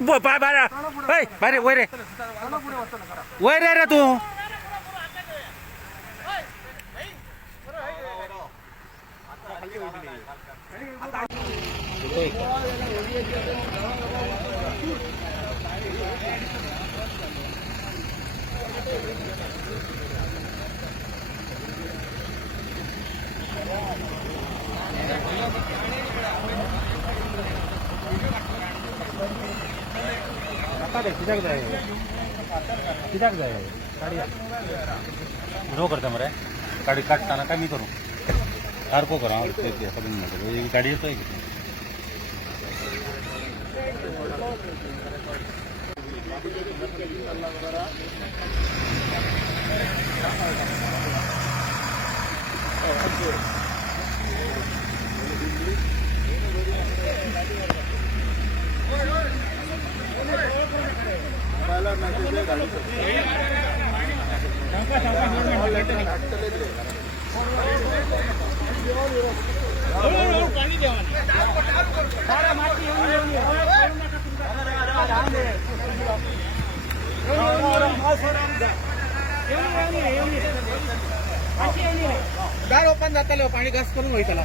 बोळ पाय बारा बारे वय रे रे तू कित्याक जाय गाडी नो करता मरे गाडी काढताना काय मी करू सारखं करा गाडी येतोय दार ओपन जातले पाणी घास करून वयतला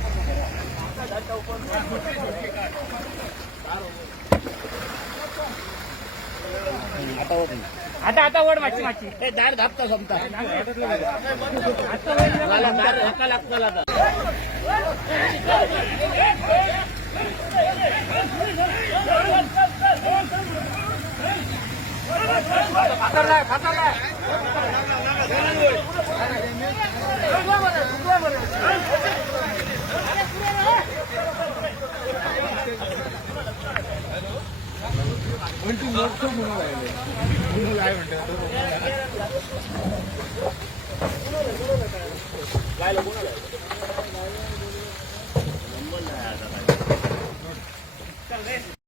आता आता वड माची माची हे दार धापता समता एका लागतो काय